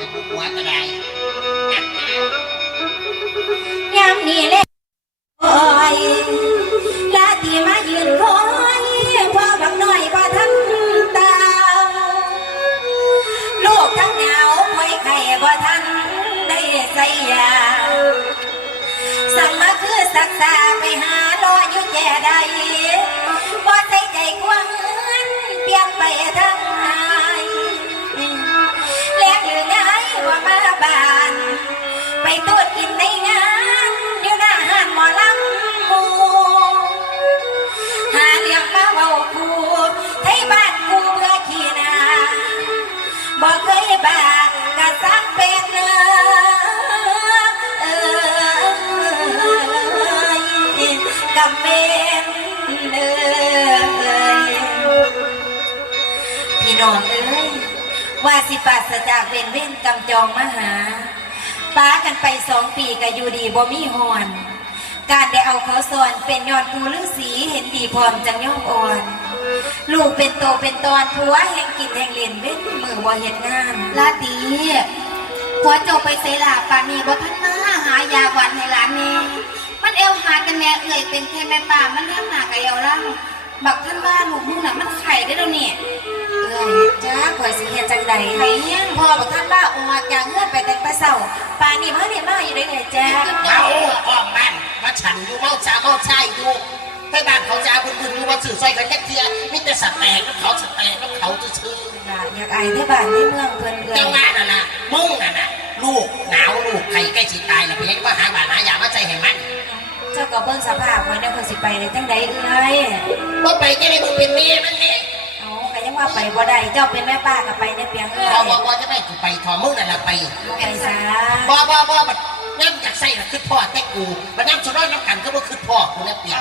เป็นผู้หัวก็ได้ยามนี้แหละโอ้ยลาที่มายืนคอยพ่อบักน้อยบ่ทันตาลูกทั้งหนาวป่วยไข้บ่ทันได้ใส่ยาสั่งมาคือสักษาไปหารออยู่แก่ใด พี่น้องเอ้ยว่าสิปราศจากเวนเว้นกำจองมหาป้ากันไปสองปีก็อยู่ดีบ่มีหอน การได้เอาเขาสอนเป็นยอดภูฤาษีเห็นดีพร้อมจังย่อมอ่อน ลูกเป็นโตเป็นตอนผัวแห่งกินแห่งเรียนเว้นมือบ่เห็นงานลาตีพอจบไปเสลาปานีบ่ทันมาหายาหวานให้หลานแม่มันเอวหากันแม่เอ่ยเป็นแค่แม่ป่ามันเลี้ยงหนากับเอวล่างบักท่านว่าลูกมึ พ่อบอกท่านว่าออกจากเงื่อนไปแต่แต่เศร้าป่านนี้มาเนี่ยมาอยู่ได้ไงจ้าเมาอ้อมบ้านมาฉันอยู่เมาจ้าเมาใช่อยู่ให้บ้านเขาจ้าบุญบุญอยู่ว่าสื่อซอยกันแค่เทียมิแต่สัตว์แตกแล้วเขาสัตว์แตกแล้วเขาจะชื่ออยากไอ้ที่บ้านที่เมืองเพิ่นเอ้เจ้ายงานน่ะนะมึงน่ะนะลูกหนาวลูกใครใกล้สิตายแล้วเพียงว่าหาบาดหายามาใจให้มันเจ้าก็เบิ่งสภาพไว้เนี่ยคนสิไปได้จังใดเอ้ยว่าไปจะได้มึงเป็นเมียมันเนี่ยเอาก็ยัง ว่าไปบ่ได้เจ้าเป็นแม่ป้าก็ไปได้เพียงเอ้พอยบอกว่าจะไม่กูไปถอมึงนั่นแหละไปไปซะบ่บ่บ่บัดน้ำจากไส้น่ะคือพ่อแต่กูบัดน้ำสุดน้อยน้ำกันก็บ่คือพ่อกูแล้วเปลี่ยน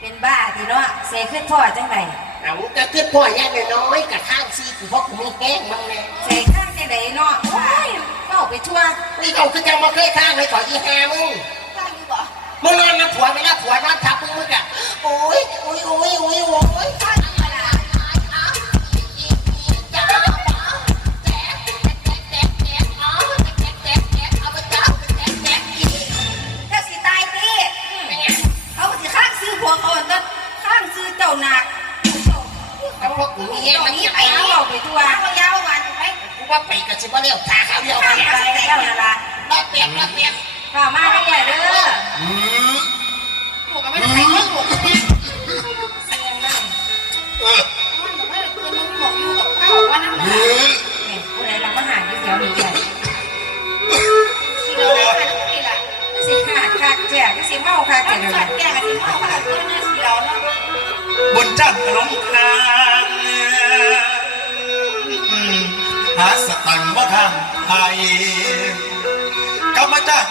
เป็นบ้าทีเนาะเสยขึ้นพ่อจังใดเอาจะคือพ่อแย่น้อยๆกับข้างซีกูเพราะกูไม่แห้งมั้งแน่เสยข้างจังใดเนาะว้ายเฝ้าไปทั่วนี่เอาคือจะมาเคยข้างเลยขออีแฮมึงข้างอยู่บ่มึงนอนน้ำผัวไม่น่าผัว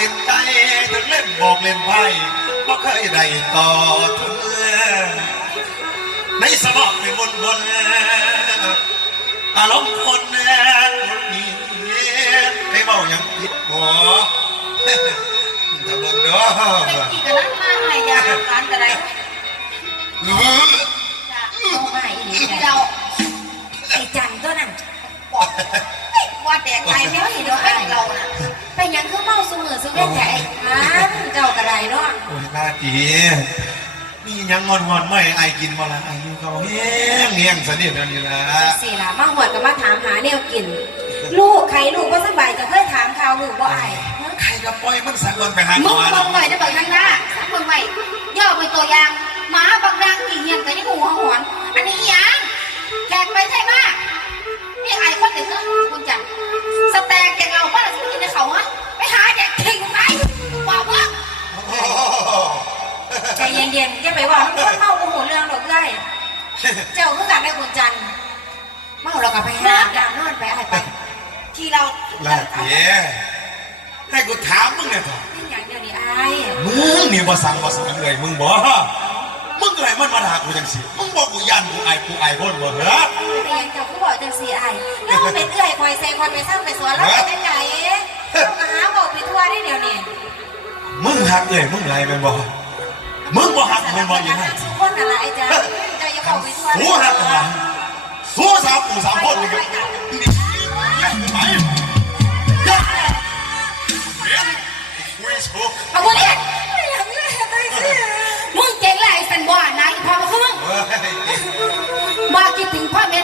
เล่นใจถึงเล่นบอกเล่นไพ่บ่เคยได้ต่อเธอในสมองในมนวนอารมณ์คนนี้ให้เมาอย่างผิดหัวจะเบิ่งเด้อเป็นกี่กันนั่นมาให้ยาร้านแต่ไรหรือเอามาอีนี่ที่แหละเราไอ้จันตัวนั้นบอกว่าแดกไปเนี่ยเดี๋ยวให้เราน่ะ โอ้ยน่าดีนี่ยังงอนงอนๆไม่ไอกินมาละไออยู่เขาแห้งแห้งสนิทแล้วนี่ละสิล่ะมาหวดก็มาถามหาแนวกิน ลูกใครลูกว่าสบายจะเคยถามข่าวลูกว่าไอ้ใครก็ปล่อยมันสักวันไปหาหมมึงอมองหน่อยได้บอกข้างหน้ามึงใหม่ย่อไปตัวอย่างหมาบักดังกี่เฮียนกันยังหูหอน อันนี้ยังแขกไปใช่ไหมนี่ไอ้คนเด็กนะคุณจัน เจ้าคือกันได้คุณจันเมาเราก็ไปหาดามนอนไปไอ้ไป ที่เราลาเสียให้กูถามมึงเนี่ยเถอะนี่อย่างเดียวนี่ไอ้มึงนี่มาสั่งมาสั่งเลยมึงบ่มึงเลยมันมาด่ากูจังสิมึงบอกกูยันกูไอกูไอคนบ่เหรอแต่ยังเจ้าก็บอกจังสีไอ้แล้วมันเป็นเอื้อยคอยแซงคอยไปซ้ำไปสวนแล้วไปไหนเราก็หาบอกไปทั่วได้เดี๋ยวนี้มึงหักเลยมึงไรแม่นบ่มึงบ่หักแม่นบ่อยังไงทุกคนอะไรจ้ หัวหักหลังสู้สาวปู่สาวคนเลยครับไปยักเรียคุยสู้เอาวันนี้มึงเก่งไรเป็นบ้านายพามาขึ้นมากิดถึงพ่อแม่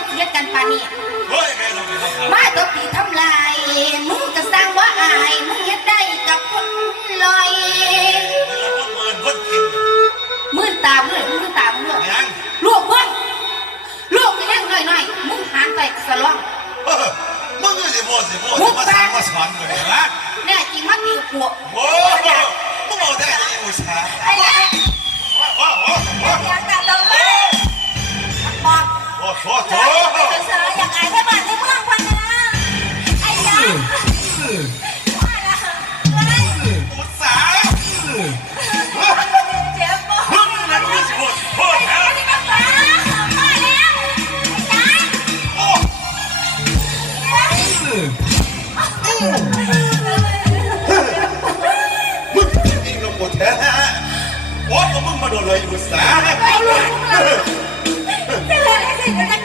น้อยน้อยมึงหันไปสลองมึงสิบ่สิบ่มาสอนมาสอนเลยนะแน่จริมันมีหัวโอ้มึงเอาได้ยังอุตส่าห์ไอ้เนี่ยว้าวว้าวว้าวอยากกัดดอกไม้บอกโอ้โห ลยบุษา เอาลูเลูจะเลืออะไรสิเดี๋จะ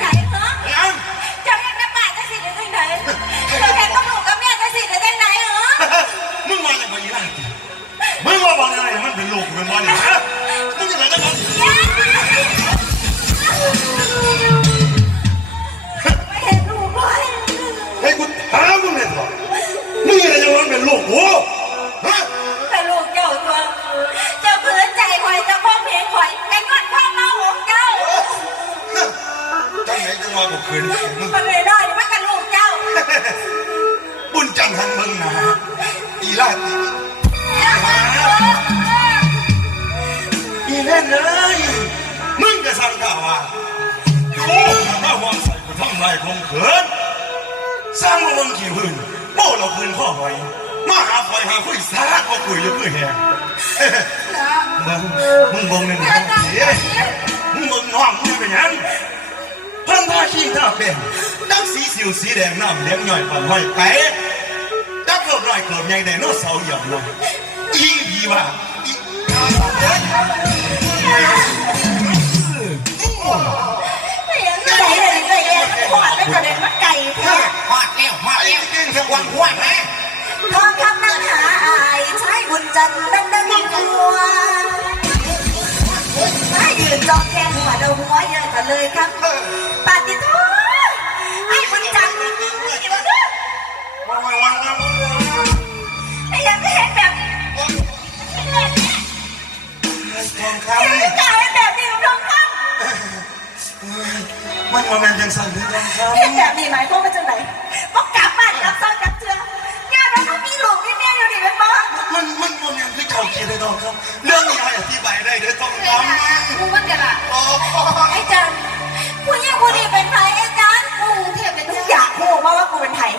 คืนมันเลยได้ม่กันลูกเจ้า บุญจันทร์ทั้งมึงนาอีลาดอีเล่นเลยมึงจะสั่งกาวว่าดูข้าวางใส่กูทำไาคงเขินสร้างมาเมืงขี่พื้นโม่เราคืนข้อไว้มาหาไฟหาคุยสาดก็คุยอยู่คุยแหงมึงมึงบงหนึ่งเสียมึงบงน้องมึงเป็นยัง ขี้ท่าเป็นดักสีสิวสีแดงน้ำเลี้ยงหน่อยปันห้อยไปดักหถลอยกลบใหญ่แดงโนเสาหย่อมลงอีดีว่าทองคำนั่งหาอายใช้บุญจันทร์นั่นนั่นตัวไม่ยืนจอแค่หัวเดหัวเยอะกันเลยครับ ทองคำไม่ได้แบบนี้ของทองคำมันมามนยังสั่นเลยทองคำเป็นแบบนี้หมายความาจากไหนบอกกลับบ้านกลับซ่อนกับเจืองานเราต้องมีหลวงที่แน่อยู่ดิเป็นบ่มันมันมันยังที่เขาคิดเลยทองคาเรื่องนี้อธิบายได้เด้อทองคำกูมันกันละไอ้จันคุณยังคุณนี่เป็นไทยไอ้จันกูเทียบเป็นทุกอย่างกูบอกว่ากูเป็นไทย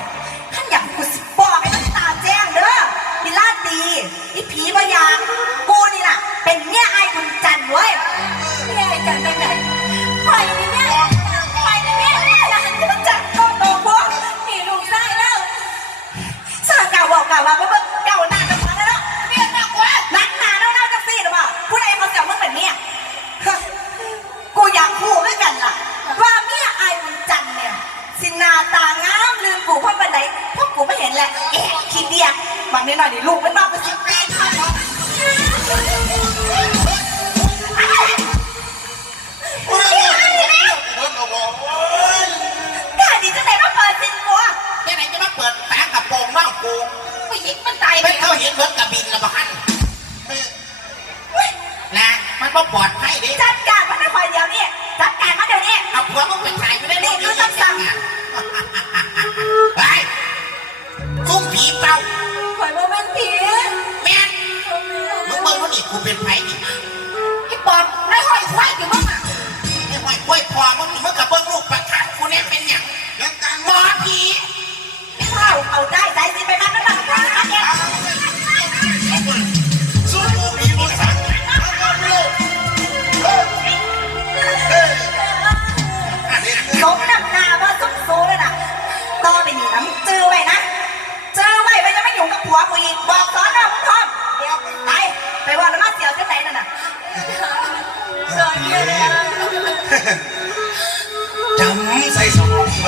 รถกับบินละบ่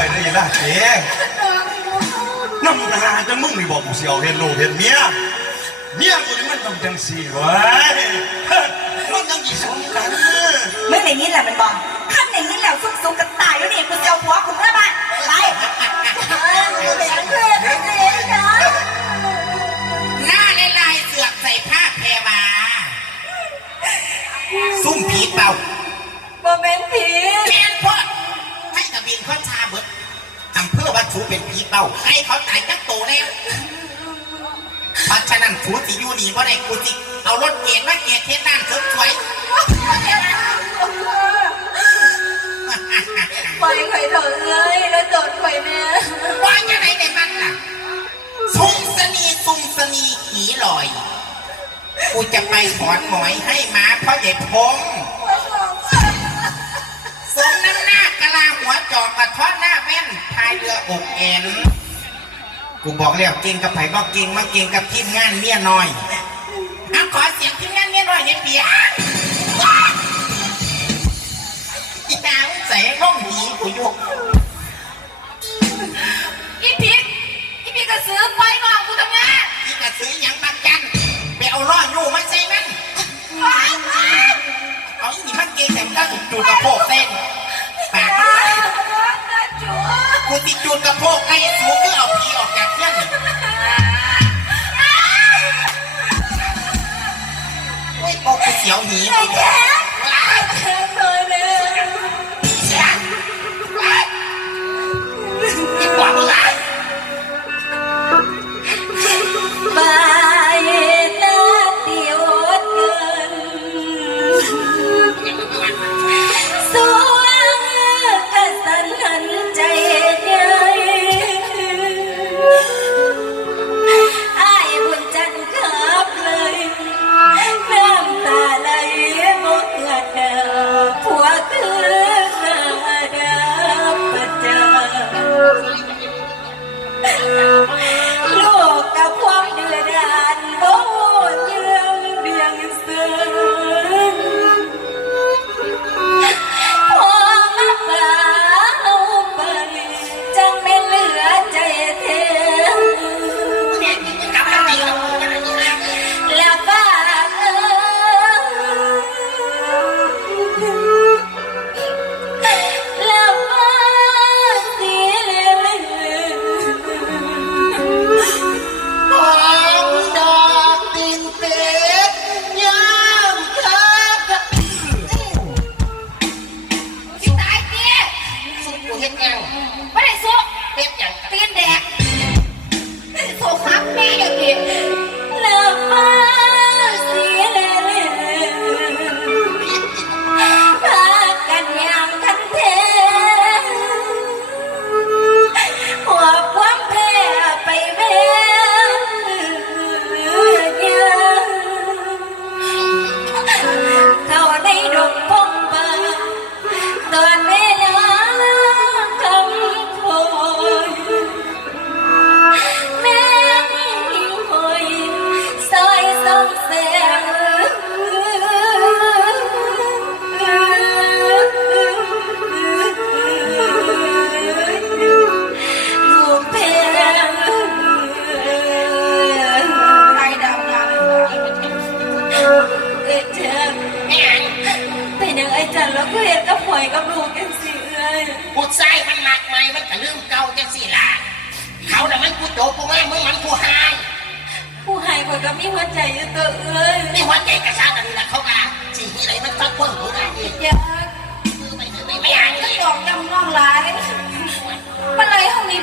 ว้ได้ล่ะเจ๊น้ำนาจังมึงนี่บอกกูเสียวเห็นลูกเห็นเมียเมียกูนี่มันต้องจังสีไว้มันต้องกี่สองกันมึงอย่างนี่แหละมันบอกขั้นไหนนี่แล้วฟุ้งสุกกันตายแล้วนี่กูเสียวหัวกูแล้บ้านไปหน้าลายลายเสือกใส่ผ้าแพรมาซุ่มผีเป่าโมเมนต์ผีเมนพอดให้กับบินข้อชาเบิดำเภอวัดชูเป็นผีเป่าให้เขาตายจักโตแล้วเพราะฉะนั้นถูสิอยู่นี่ว่าได้กูสิเอารถเกณฑ์มาเกณฑ์เทศน้ำสวยปล่อยข่อยเถอะเลยแล้วโดนข่อยเนี่ยๆว่าจะไหนในมันล่ะซุงสนีซุงสนีหีลอย กูจะไปถอนหมอยให้หมาเพราะใหญ่พง หน้ากะลาหัวจอกกระท้อนหน้าแว่นพายเรืออกแอนกูบอกแล้วเก่งกับไผ่บอกเก่งมาเก่งกับทีมงานเมียน้อยเอาขอเสียงทีมงานเมียน้อยเนี่ยเปียว้าอีดาวใส่ห้องหนีกูอยู่อีพิกอีพิกก็ซื้อไปน้องกูทำงานอีกระซื้อหยังบังกันไปเอาล่ออยู่มาใส่มัน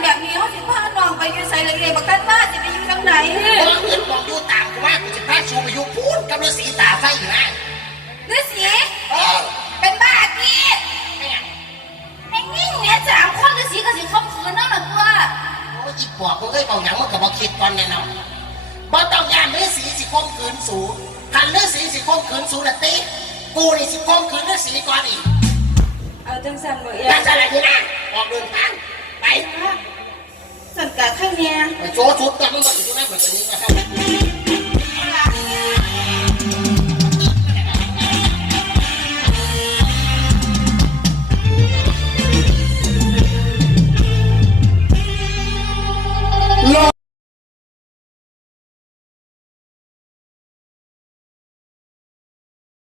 แบบนี้เขาสิพาน้องไปอยู่ใส่เลยเลยบักกันว่าจะไปอยู่ทางไหนกูเงินบอกอยู่ต่างกูว่ากูจะพาชูไปอยู่พูนกับฤาษีตาไฟอยู่นะฤาษีเออเป็นบ้าพี่แม่งไอ้นี่เนี่ยสามคนฤาษีก็สิคบคืนน้องหนึ่งตัวโอ้ยอีปอบกูเคยบอกอย่างมึงกับบอกคิดก่อนแน่นอนบ่ต้องย่านฤาษีสิคมขืนสูงคันฤาษีสิคมขืนสูงละติกูนี่สิคมขืนฤาษีก่อนอีกเอาจังสันบ่นั่ยานอะไรที่นั่นออกเดินทางไป สันกะข้างเนี่ย โชว์ชุดตั้งมัอยู่ในเหมือนกันนะครับ